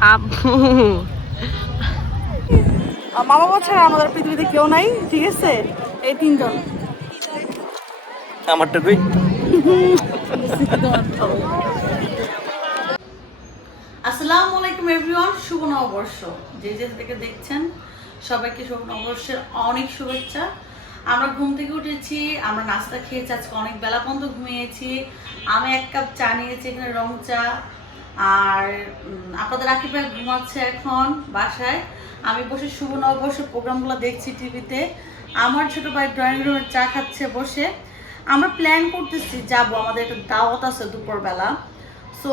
আব্বু মা বাবা ছাড়া আমাদের পৃথিবীতে কেউ নাই, ঠিক আছে? এই তিনজন। আমারটা কই? আসসালামু আলাইকুম এভরিওয়ান, শুভ নববর্ষ। যে যে থেকে দেখছেন সবাইকে শুভ নববর্ষের অনেক শুভেচ্ছা। আমরা ঘুম থেকে উঠেছি, আমরা নাস্তা খেয়েছি, আজকে অনেক বেলা পর্যন্ত ঘুমিয়েছি। আমি 1 কাপ চা নিয়েছি, এখানে রং চা। আর আপনাদের রাকিব ভাই ঘুমাচ্ছে এখন বাসায়। আমি বসে শুভ নববর্ষের প্রোগ্রামগুলো দেখছি টিভিতে। আমার ছোট ভাই ড্রয়িং রুমে চা খাচ্ছে বসে। আমরা প্ল্যান করতেছি যাব, আমাদের একটা দাওয়াত আছে দুপুরবেলা। সো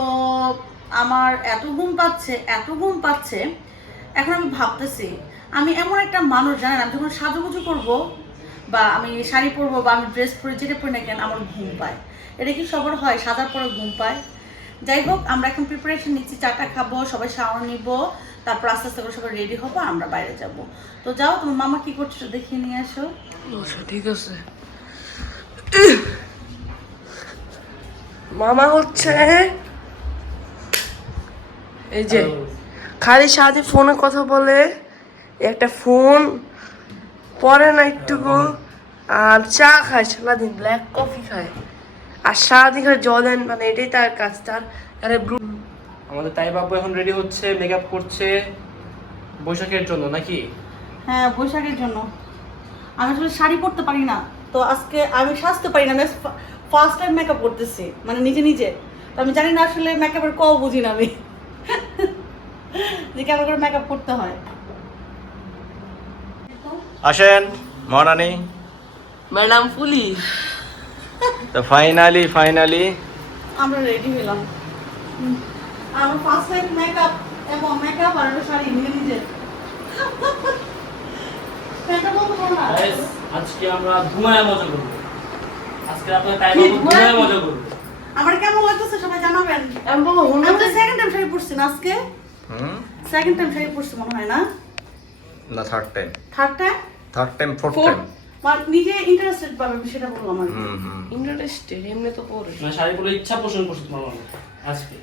আমার এত ঘুম পাচ্ছে। এখন আমি ভাবতেছি, আমি এমন একটা মানুষ, জানেন, আমি যখন সাজুগুজু করবো বা আমি শাড়ি পরবো বা আমি ড্রেস পরে যেটা পরি না কেন, আমার ঘুম পায়। এটা কি সবার হয়? সাজার পরে ঘুম পায়। যাই হোক, আমরা এখন প্রিপারেশন নিচ্ছি, চাটা খাবো, সবাই শাওয়ার নিব, তারপর আস্তে আস্তে করে সবাই রেডি হবো, আমরা বাইরে যাব। তো যাও, তোমার মামা কি করছো দেখিয়ে নিয়ে আসো। ঠিক আছে। মামা হচ্ছে এই যে খালি সাথে ফোনে কথা বলে, একটা ফোন পরে না একটুকু, আর চা খায় সারাদিন, ব্ল্যাক কফি খায়, আর সারাদিন খায় জলেন, মানে এটাই তার কাজ। তার আরে আমাদের তাই বাবু এখন রেডি হচ্ছে, মেকআপ করছে বৈশাখের জন্য নাকি? হ্যাঁ, বৈশাখের জন্য। আমি আসলে শাড়ি পরতে পারি না, তো আজকে আমি সাজতে পারি না। আমি ফার্স্ট টাইম মেকআপ করতেছি, মানে নিজে নিজে। তো আমি জানি না আসলে মেকআপের বুঝি না আমি যে কেমন করে মেকআপ করতে হয়। আসেন মহারানী। ম্যাডাম ফুলি তো ফাইনালি আমরা রেডি হলাম। আমার ফার্স্ট টাইম মেকআপ, এবং মেকআপ আর একটা শাড়ি নিজে নিজে। প্যান্টটা বন্ধ করো না। আজকে আমরা ঘুমায় মজা করব। আজকে আপনারা তাই বাবু ঘুমায় মজা করব। আমার কেমন লাগতেছে সবাই জানাবেন। আমি তো সেকেন্ড টাইম শাড়ি পরছি না আজকে। সেকেন্ড টাইম শাড়ি পরছি মনে হয় না? না, থার্ড টাইম ফোর্থ টাইম। মানে নিজে ইন্টারেস্টেড পাবে, আমি সেটা বললাম আর কি। ইন্টারেস্টেড এমনি তো পরে মানে শাড়িগুলো ইচ্ছা পোষণ করছে তোমার মামা আজকে।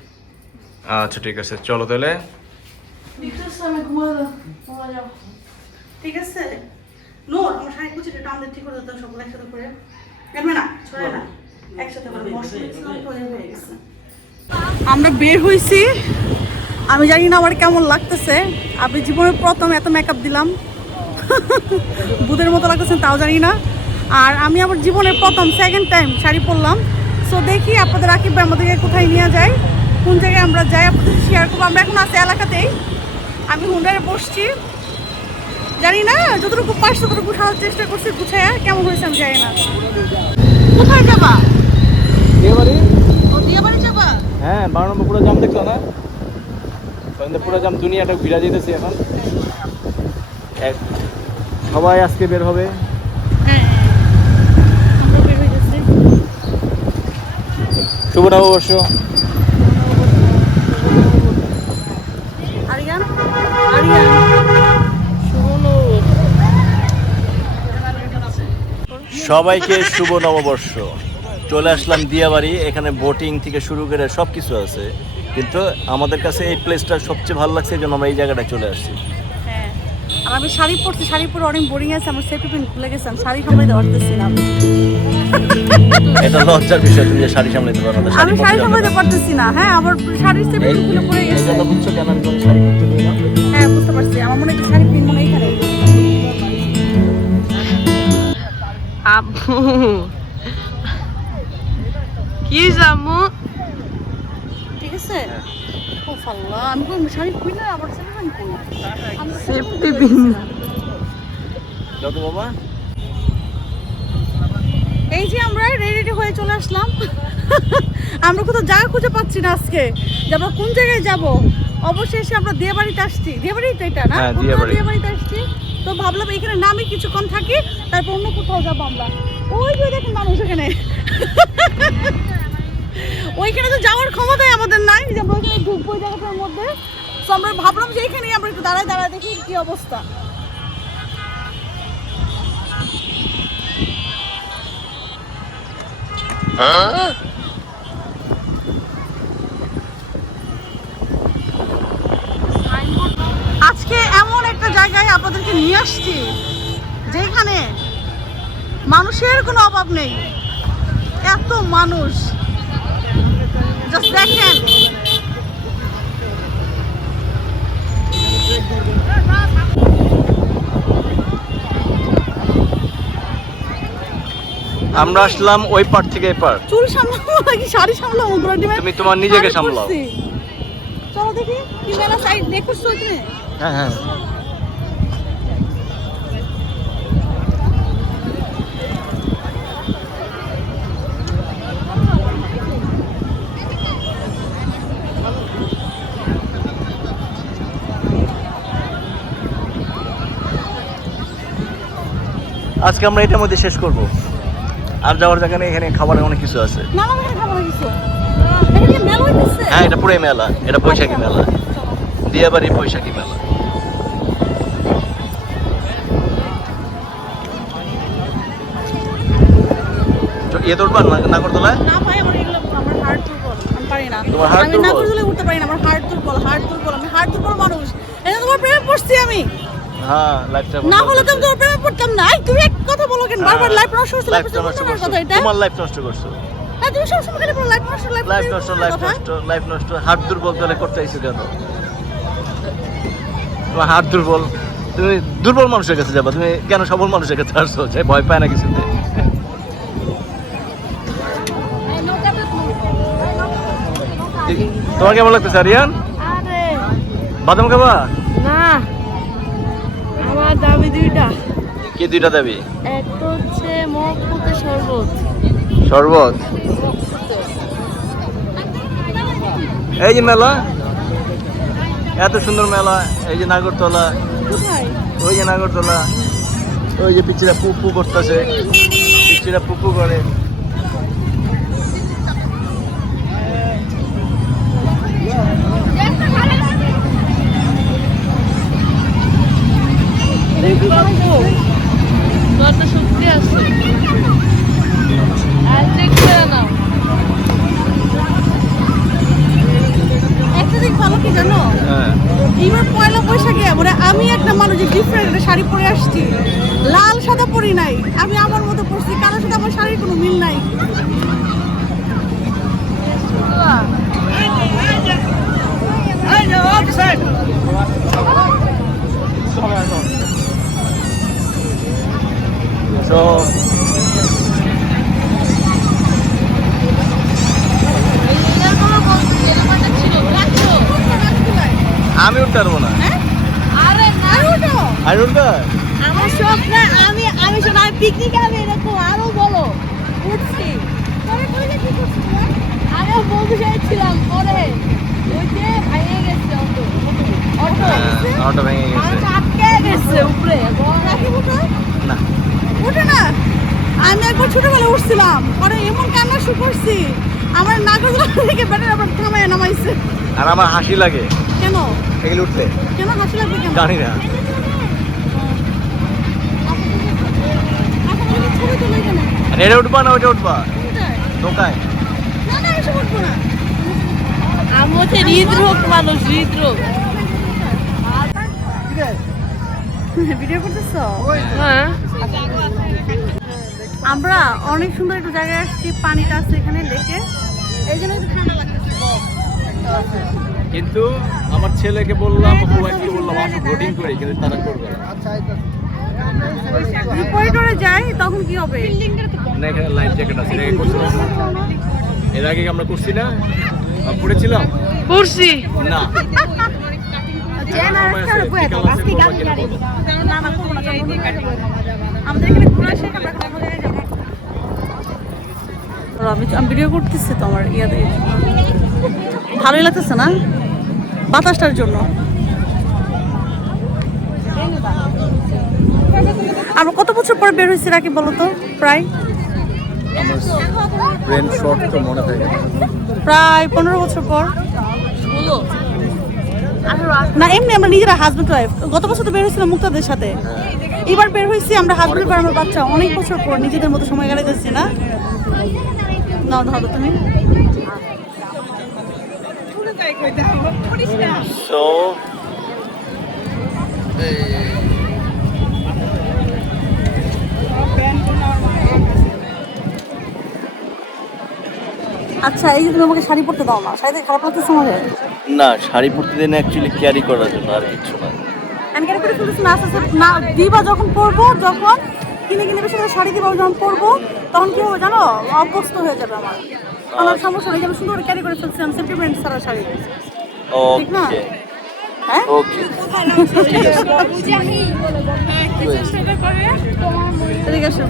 আচ্ছা ঠিক আছে, চলো তাহলে। আমি ঘুমাবো যাও, ঠিক আছে? নূর, আমার শাড়ি কুচিটা টানতে ঠিক করে দাও, সবগুলো একসাথে করে। এমনি না, ছড়ে না, একসাথে করে হয়ে গেছে। আমরা বের হইছি, আমি জানি না আমার কেমন লাগতেছে। আমি জীবনের প্রথম এত মেকআপ দিলাম, বুধের মতো লাগতেছে তাও জানি না। আর আমি আমার জীবনের প্রথম সেকেন্ড টাইম শাড়ি পরলাম। সো দেখি আপনাদের রাকিব ভাই আমাদেরকে কোথায় নিয়ে যায়, কোন জায়গায় আমরা যাই, আপনাদের শেয়ার করবো। আমরা এখন আছি এলাকাতেই, আমি হুন্ডারে বসছি। জানি না, যতটুকু পারছি ততটুকু সাজার চেষ্টা করছি, গুছায় কেমন হয়েছে আমি জানি না। কোথায় যাবা? বিয়েবাড়ি। ও, বিয়েবাড়ি যাবা? হ্যাঁ, 12 নম্বর পুরো জাম দেখছো না? পুরো জাম, দুনিয়াটা ঘুরা যেতেছে এখন। সবাই আজকে বের হবে। হ্যাঁ, আমরা বের হয়ে গেছি। শুভ নববর্ষ। আরিয়ান সবাইকে শুভ নববর্ষ। চলে আসলাম দিয়াবাড়ি, এখানে বোটিং থেকে শুরু করে সব কিছু আছে, কিন্তু আমাদের কাছে এই প্লেসটা সবচেয়ে ভালো লাগছে, এই জন্য আমরা এই জায়গাটায় চলে আসছি। হ্যাঁ, আর আমি শাড়ি পরছি, শাড়ি পরে অনেক বোরিং আছে, আমার সেফটি পিন খুলে গেছে, আমি শাড়ি সামলাইতে পারতেছি না। এটা লজ্জার বিষয়, তুমি যে শাড়ি সামলাতে পারো না। আমি শাড়ি সামলাইতে পারতেছি না। হ্যাঁ, আমার শাড়ির সেফটি পিন খুলে পড়ে গেছে। এটা বুঝছো কেন আমি তোমাকে শাড়ি পরতে দিই না? হ্যাঁ, বুঝতে পারছি, আমার মনে হয় শাড়ি পিন মনে হয় এখানে। আব্বু কি জামু ঠিক আছে? ও আল্লাহ, আমি কোন শাড়ি পরি না, আমার সেফটি পিন কোন? সেফটি পিন দাও তো বাবা। এই যে আমরা রেডি হয়ে চলে আসলাম। আমরা কোথাও জায়গা খুঁজে পাচ্ছি না আজকে, যে আমরা কোন জায়গায় যাব। অবশেষে আমরা দিয়াবাড়িতে আসছি। দিয়াবাড়ি তো এটা না? হ্যাঁ, দিয়াবাড়িতে আসছি। তো ভাবলাম এখানে নামে কিছুক্ষণ থাকি, তারপর অন্য কোথাও যাবো আমরা। ওই যে দেখেন মানুষ এখানে। ওইখানে তো যাওয়ার ক্ষমতাই আমাদের নাই যে আমরা ওইখানে ঢুকবো ওই জায়গাটার মধ্যে। তো আমরা ভাবলাম যে এখানেই আমরা একটু দাঁড়ায় দেখি কি অবস্থা। জায়গায় আপনাদেরকে নিয়ে আসছি যেখানে মানুষের কোনো অভাব নেই, এত মানুষ জাস্ট দেখেন। আমরা আসলাম ওই পার থেকে এই পার। চুল সামলাবো নাকি শাড়ি সামলাবো? তুমি তোমার নিজেকে সামলাও। চলো দেখি কি মেলা সাইড দেখছো এখানে। হ্যাঁ হ্যাঁ আজকে আমরা এটার মধ্যে শেষ করব। আর যাওয়ার জায়গা নেই, এখানে খাবারের অনেক কিছু আছে। না না এখানে খাবার কিছু এটা কি মেলা হইছে? হ্যাঁ এটা পুরো মেলা, এটা বৈশাখী মেলা, দিয়াবাড়ি বৈশাখী মেলা। ইয়ে তোর পার নাগরদোলায়? না ভাই আমার এগুলো আমার হার্ট দুর্বল, আমি পারি না। তোমার হার্ট আমি দুর্বল? নাগরদোলায় উঠতে পারি না, আমার হার্ট দুর্বল, আমি হার্ট দুর্বল মানুষ। এই তোমার প্রেমে পড়ছি আমি। হ্যাঁ লাইফটা না হলে তো তোমার প্রেমে পড়তাম না। এই তুমি এক কথা বলো কেন বারবার? লাইফ নষ্ট করছো, লাইফ নষ্ট করছো এটা। তোমার লাইফ নষ্ট করছো। হ্যাঁ তুমি সবসময় খালি বলো লাইফ নষ্ট, লাইফ নষ্ট। হার্ট দুর্বল তাহলে করতে আইছো কেন? তোমার হার্ট দুর্বল, তুমি দুর্বল মানুষের কাছে যাবা, তুমি কেন সবল মানুষের কাছে আসছো যে ভয় পায় না কিছুতে? তোমার কেমন লাগতেছে আরিয়ান? আরে বাদাম খাবা? না, আমার দাবি দুইটা। কি দুইটা দাবি? একটা হচ্ছে মহব্বতের শরবত। শরবত? এই যে মেলা, এত সুন্দর মেলা, এই যে নাগরতলা, কোথায়? ওই যে নাগরতলা, ওই যে পিচ্ছিরা পুপু করতেছে, পিচ্ছিরা পুপু করে। তোর তো শক্তি আছে, আর চেক করে নাও। একটা দিক ভালো কি জানো, হ্যাঁ এইবার পয়লা বৈশাখে মানে আমি একটা মানুষ ডিফারেন্ট একটা শাড়ি পরে আসছি, লাল সাদা পরি নাই, আমি আমার মতো পরছি, কারোর সাথে আমার শাড়ির কোনো মিল নাই। তো আমি উঠতে পারবো না। আরে না উঠো, আমি উঠতে? আমার শখ না, আমি শোনা পিকনিক আমি এরকম আরো বলো উঠছি। পরে কইলে কি করছিস তোরা? আমিও বলতে চাইছিলাম, পরে ওই যে ভেঙে গেছে অটো অটো ভেঙে গেছে। আটকে গেছে উপরে। রাখি উঠো না উঠে না। আমি একবার ছোটবেলায় উঠছিলাম, পরে এমন কান্না শুরু করছি, আমার নাগরদোলা থেকে ব্যাটার আবার থামায় নামাইছে। আর আমার হাসি লাগে কেন এগুলো উঠলে, কেন হাসি লাগবে কেন? জানি না। এখন আমি ছবি তুলে কেন? আর এটা উঠবা না ওইটা উঠবা? কোথায়? দোকায়? না না এসব উঠবো না। আমি হচ্ছে হৃদরোগ মানুষ, হৃদরোগ। ভিডিও করতেছো? হ্যাঁ আমরা অনেক সুন্দর একটু জায়গায় আসছি, পানিটা আছে এখানে লেকে, এই জন্য একটু ঠান্ডা লাগতেছে। কিন্তু আমার ছেলেকে বললাম, ওয়াইফকে বললাম আসো বোটিং করি, কিন্তু তারা করবে না। যদি করিডোরে যাই তখন কি হবে? না এখানে লাইফ জ্যাকেট আছে, এর আগে করছি না? এর আগে আমরা করছি না? পড়েছিলাম পড়ছি। না। আমাদের এখানে ঘুরে আসে, আমরা কোনো জায়গায় যাবো। আমি ভিডিও করতেছি তো আমার ইয়াতে, ভালোই লাগতেছে না বাতাসটার জন্য। আমরা কত বছর পর বের হয়েছি রাকি বলো তো? প্রায় ব্রেন শর্ট তো মনে থাকে প্রায় 15 বছর পর না। এমনি আমরা নিজেরা হাজবেন্ড ওয়াইফ, গত বছর তো বের হয়েছিলাম মুক্তাদের সাথে, এবার বের হয়েছি আমরা হাজবেন্ড আর আমার বাচ্চা, অনেক বছর পর নিজেদের মতো সময় কাটাইতেছি না। নাও ধরো তুমি। সো আচ্ছা, এই যে তুমি আমাকে শাড়ি পরতে দাও না, শাড়িতে খারাপ লাগতেছে আমাদের? না, শাড়ি পরতে দেন অ্যাকচুয়ালি ক্যারি করার জন্য, আর কিছু না। আমি কেন করে ফেলতেছি না, আস্তে আস্তে না দিবা যখন পরবো, যখন কিনে কিনে বেশি করে শাড়ি দিবা যখন পরবো, তখন কি হবে জানো, অভ্যস্ত হয়ে যাবে আমার সমস্যা নেই, আমি সুন্দর ক্যারি করে ফেলছি, আমি সেন্টিমেন্ট ছাড়া শাড়ি, ঠিক না? ওকে হ্যাঁ, ওকে, ঠিক আছে। এদিকে আসো,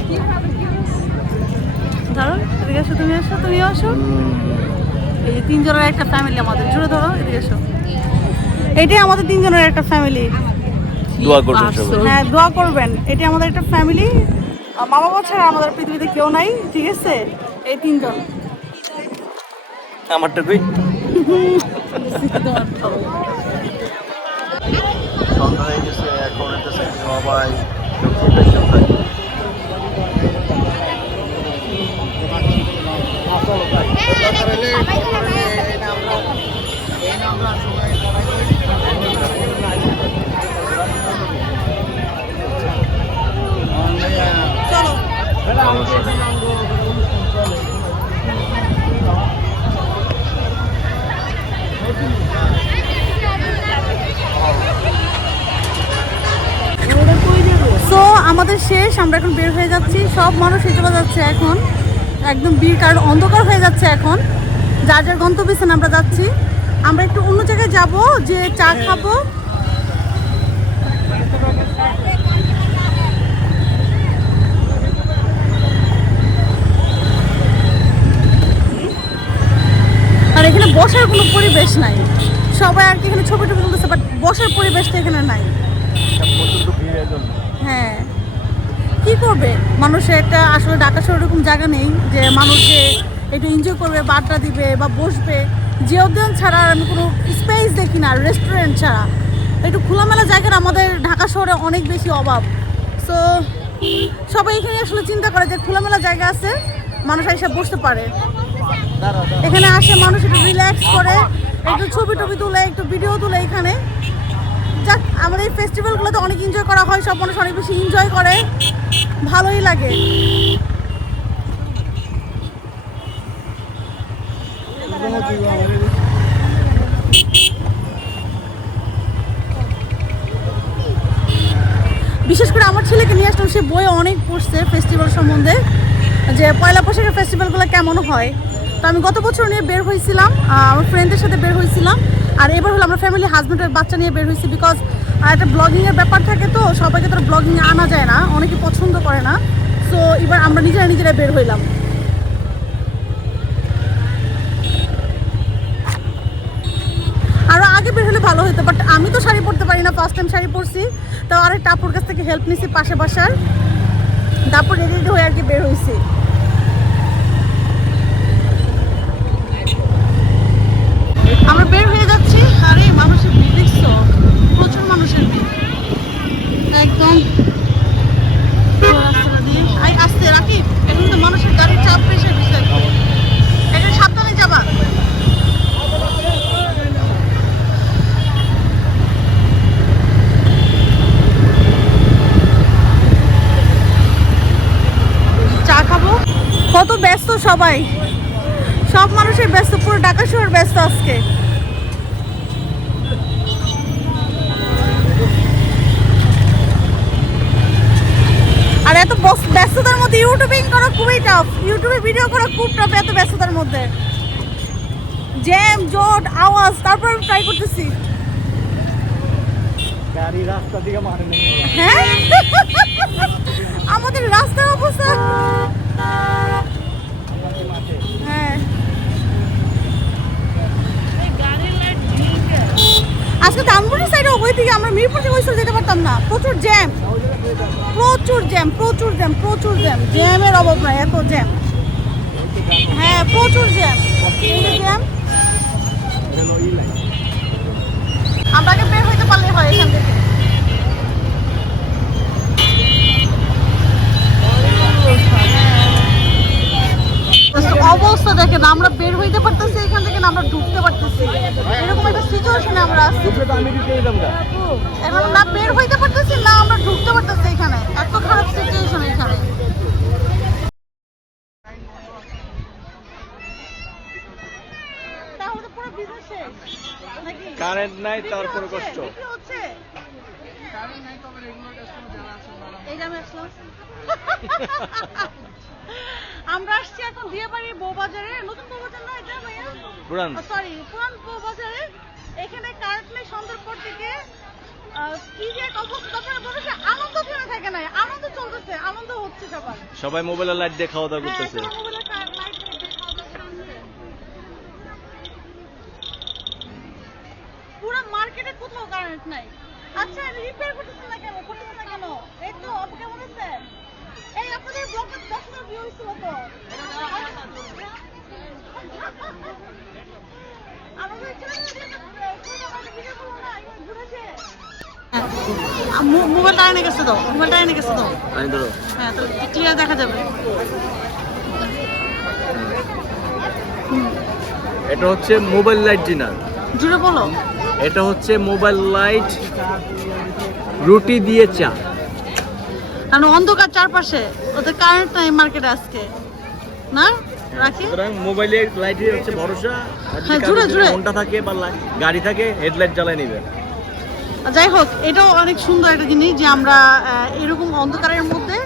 ধরো এদিকে আসো, তুমি আসো, তুমিও আসো। এই 3 জনের একটা ফ্যামিলি আমাদের, জুড়ে ধরো, এদিকে আসো। এটাই আমাদের 3 জনের একটা ফ্যামিলি। দোয়া করবেন সবাই। হ্যাঁ, দোয়া করবেন, এটা আমাদের একটা ফ্যামিলি। মা বাবা ছাড়া আমাদের পৃথিবীতে কেউ নাই, ঠিক আছে? এই 3 জন। আমারটা কই? সন্ধ্যা হয়ে গেছে, এখন একটা সবাই সো আমাদের শেষ, আমরা এখন বের হয়ে যাচ্ছি, সব মানুষ চলে যাচ্ছে এখন, একদম ভিড়, কারণ অন্ধকার হয়ে যাচ্ছে এখন, যার যার গন্তব্যস্থানে আমরা যাচ্ছি। আমরা একটু অন্য জায়গায় যাব, যে চা খাবো। আর এখানে বসার কোনো পরিবেশ নাই, সবাই আর কি এখানে ছবি টবি তুলতেছে, বাট বসার পরিবেশটা এখানে নাই। হ্যাঁ, কি করবে মানুষের, একটা আসলে ঢাকা শহরে এরকম জায়গা নেই যে মানুষ যে একটু এনজয় করবে, বাড্ডা দিবে বা বসবে। যে উদ্যান ছাড়া আর আমি কোনো স্পেস দেখি না, রেস্টুরেন্ট ছাড়া একটু খোলামেলা জায়গার আমাদের ঢাকা শহরে অনেক বেশি অভাব। সো সবাই এখানে আসলে চিন্তা করে যে খোলামেলা জায়গা আছে, মানুষ এসে বসতে পারে। এখানে আসে মানুষ একটু রিল্যাক্স করে, একটু ছবি টবি তুলে, একটু ভিডিও তুলে। এখানে যাক, আমাদের এই ফেস্টিভ্যালগুলোতে অনেক এনজয় করা হয়, সব মানুষ অনেক বেশি এনজয় করে, ভালোই লাগে। বিশেষ করে আমার ছেলেকে নিয়ে আসলাম, সে বই অনেক পড়ছে ফেস্টিভ্যাল সম্বন্ধে, যে পয়লা বৈশাখের ফেস্টিভ্যালগুলো কেমন হয়। তো আমি গত বছর নিয়ে বের হয়েছিলাম, আমার ফ্রেন্ডদের সাথে বের হয়েছিলাম, আর এবার হলো আমরা ফ্যামিলি হাজব্যান্ডের বাচ্চা নিয়ে বের হয়েছি, বিকজ একটা ব্লগিংয়ের ব্যাপার থাকে, তো সবাইকে তো ব্লগিংয়ে আনা যায় না, অনেকে পছন্দ করে না। সো এবার আমরা নিজেরা বের হইলাম। আরও আগে বের হলে ভালো হতো, বাট আমি তো শাড়ি পরতে পারি না, ফার্স্ট টাইম শাড়ি পরছি, তো আরেকটা আপুর কাছ থেকে হেল্প নিছি পাশে বাসার, তারপর রেডি হয়ে আর কি বের হয়েছি। আমরা বের হয়ে যাচ্ছি, আরে মানুষের ভিড় দেখছো, প্রচুর মানুষের ভিড় একদম রাস্তাটা দিয়ে। আসতে রাখি, এখন তো মানুষের গাড়ির চাপ বেশি বিষয়, এটা সাবধানে যাবা। চা খাবো, কত ব্যস্ত সবাই, সব মানুষের ব্যস্ত, পুরো ঢাকা শহর ব্যস্ত আজকে। আর এত ব্যস্ততার মধ্যে ইউটিউবিং করা খুবই টাফ, ইউটিউবে ভিডিও করা খুব টাফ এত ব্যস্ততার মধ্যে, জ্যাম জট আওয়াজ, তারপর আমি ট্রাই করতেছি। গাড়ি রাস্তা দিকে মারে না। হ্যাঁ, আমাদের রাস্তার অবস্থা, হ্যাঁ আজকে ধানমন্ডি সাইডে ওই দিকে আমরা মিরপুর থেকে ওই সাইডে যেতে পারতাম না, প্রচুর জ্যাম, জ্যামের অভাব নাই, এত জ্যাম। হ্যাঁ, প্রচুর জ্যাম, আমাকে বের হইতে পারলে হয় এখান থেকে। অবস্থা দেখেন, আমরা বের হইতে পারতেছি এখান থেকে, আমরা ঢুকতে পারতেছি, এরকম একটা সিচুয়েশন সিচুয়েশনে আমরা আছি। ঢুকলে তো আমি ঢুকে দিতাম না। এখন না বের হইতে পারতেছি না আমরা ঢুকতে পারতেছি এখানে, এত খারাপ সিচুয়েশন এখানে। তাহলে পুরো বিজনেস শেষ নাকি? কারেন্ট নাই, তারপরে কষ্ট। বিক্রি হচ্ছে? এই যে আমি আসলাম। আমরা আসছি এখন দিয়াবাড়ি বউবাজারে, নতুন বউবাজার না এটা ভাইয়া? পুরান। সরি, পুরান বউবাজারে। এখানে কারেন্ট নেই সন্ধ্যার পর থেকে। কি যে এক অবস্থা, আপনারা বলেছে আনন্দ ফেলে থাকে না, আনন্দ চলতেছে, আনন্দ হচ্ছে সবার। সবাই মোবাইলের লাইট দিয়ে খাওয়া দাওয়া করতেছে। হ্যাঁ, মোবাইলে লাইট দিয়ে খাওয়া দাওয়া করছে। পুরো মার্কেটে কোথাও কারেন্ট নাই। আচ্ছা রিপেয়ার করতেছেন না কেন, করতেছেন না কেন? এই তো আপু কেমন আছেন? এই আপনাদের ব্লগে 10,000 ভিউ হইছিল তো। আমাদের মোবাইলটা এনে গেছে তো, মোবাইলটা এনে গেছে তো। আমি ধরো। হ্যাঁ, তো ক্লিয়ার দেখা যাবে। এটা হচ্ছে মোবাইল লাইট ডিনার। জুড়ে বলো। এটা হচ্ছে মোবাইল লাইট রুটি দিয়ে চা। কারণ অন্ধকার চারপাশে, ওদের কারেন্ট নাই মার্কেটে আজকে না রাখি। সুতরাং মোবাইলের লাইটের হচ্ছে ভরসা। হ্যাঁ, জুড়ে জুড়ে ঘন্টা থাকে বা গাড়ি থাকে, হেডলাইট জ্বালায় নিবে। যাই হোক, এটাও অনেক সুন্দর একটা জিনিস যে আমরা এরকম অন্ধকারের মধ্যে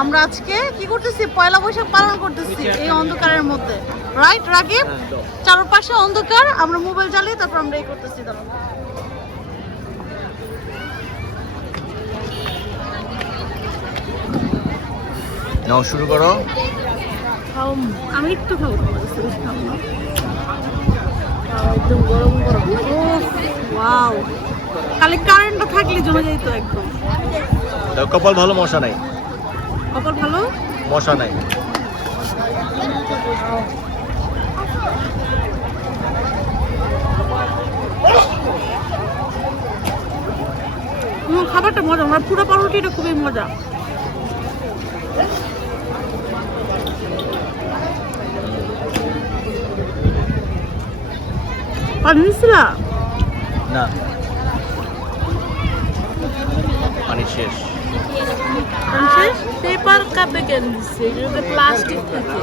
আমরা আজকে কি করতেছি, পয়লা বৈশাখ পালন করতেছি এই অন্ধকারের মধ্যে। রাইট রাকিব? চারপাশে অন্ধকার, আমরা মোবাইল জ্বালিয়ে তারপর আমরা এই করতেছি। ধরো নাও শুরু করো। আমি একটু খাবো, একদম গরম গরম। ওয়াও, খালি কারেন্টটা থাকলে জমে যেত একদম। কপাল ভালো, মশা নাই। কপাল ভালো, মশা নাই। খাবারটা মজা, আমার পুরো পাউরুটিটা খুবই মজা। পানি নিছিলা? না, পানি শেষ। পেপার কাপে কেন দিচ্ছে, এগুলোতে প্লাস্টিক থাকে।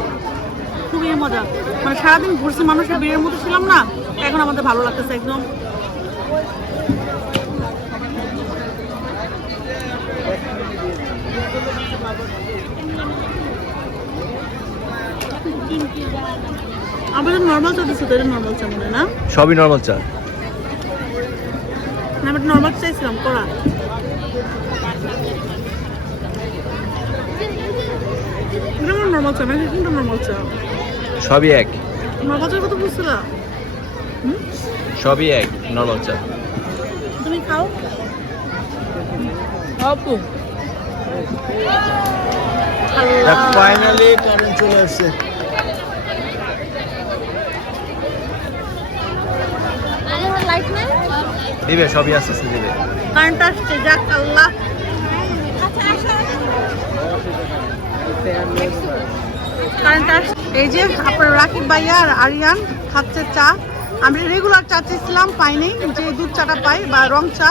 খুবই মজা, মানে সারাদিন ঘুরছি মানুষের ভিড়ের মধ্যে ছিলাম না, এখন আমাদের ভালো লাগতেছে একদম। আমাদের নর্মাল চা দিচ্ছে তো, এটা নর্মাল চা মনে না? সবই নর্মাল চা। না, আমি নর্মাল চাইছিলাম করা। নর্মাল চা না, কিন্তু নর্মাল চা। সবই এক। নর্মাল চার কথা বুঝছিলা? সবই এক, নর্মাল চা। তুমি খাও। আপু ফাইনালি কারেন্ট চলে আসছে। লাইট নাই, দিবে, সবই আস্তে আস্তে দিবে। কারেন্ট আসছে, যাক আল্লাহ। কারেন্ট আসছে। এই যে আপনার রাকিব ভাইয়া আর আরিয়ান খাচ্ছে চা। আমি রেগুলার চা চেয়েছিলাম, পাইনি, যে দুধ চাটা পাই বা রং চা।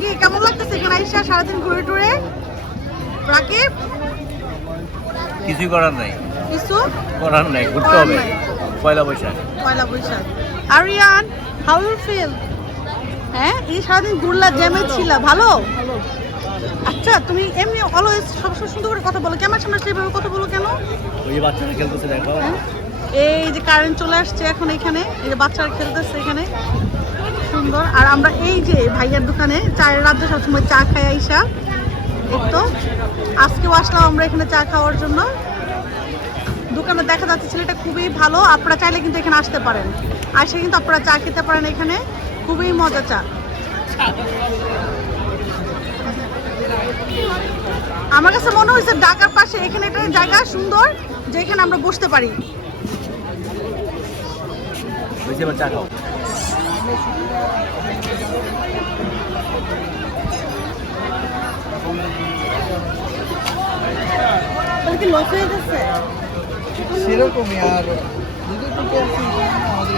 কি কেমন লাগতেছে এখানে আইসা সারাদিন ঘুরে টুরে? রাকিব কিছুই করার নাই, কিছু করার নাই, ঘুরতে হবে। Poila Baishakh. Poila Baishakh. Aryan, how you feel? হ্যাঁ, এই সারাদিন ঘুরলা, জ্যামে ছিলা, ভালো? আচ্ছা, তুমি এমনি অলওয়েজ সবসময় সুন্দর করে কথা বলো, ক্যামেরার সামনে সেইভাবে কথা বলো কেন? ওই যে বাচ্চারা খেলতেছে, দেখো। এই যে কারেন্ট চলে আসছে এখন এখানে, এই যে বাচ্চারা খেলতেছে এখানে, সুন্দর। আর আমরা এই যে ভাইয়ার দোকানে চায়ের রাজ্যে সবসময় চা খাই আইসা, এই তো আজকেও আসলাম আমরা এখানে চা খাওয়ার জন্য। দোকানে দেখা যাচ্ছে ছেলেটা খুবই ভালো, আপনারা চাইলে কিন্তু এখানে আসতে পারেন, আসে কিন্তু আপনারা চা খেতে পারেন এখানে, খুবই মজা চা। আমার কাছে মনে হয়েছে ঢাকার পাশে এখানে একটা জায়গা সুন্দর, যেখানে আমরা বসতে পারি। চা খাও। কি লস হয়ে গেছে সেরকমই। আর যদি একটু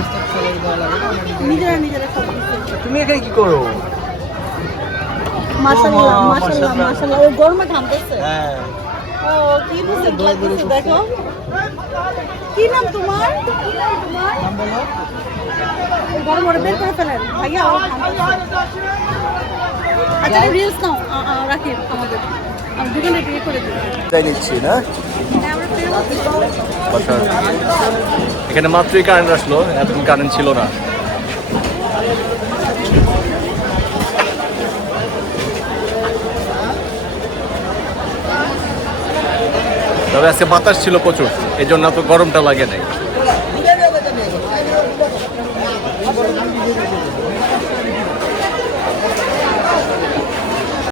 নিজেরা নিজেরা সব কিছু। তুমি এখানে কি করো? মাশাআল্লাহ মাশাআল্লাহ মাশাআল্লাহ ও গরমে ঘামতেছে। হ্যাঁ ও কি বুঝে লাগতেছে দেখো। কি নাম তোমার? নাম বলো। গরম ওরে বের করে ফেলেন ভাইয়া ও ঘামতেছে। আচ্ছা রিলস নাও রাখি আমাদের দোকানে পে করে দিই। তাই নিচ্ছি না। হ্যাঁ আমরা পেয়ে কথা এখানে মাত্রই কারেন্ট আসলো, এতক্ষণ কারেন্ট ছিল না। তবে আজকে বাতাস ছিল প্রচুর, এই জন্য এত গরমটা লাগে নাই।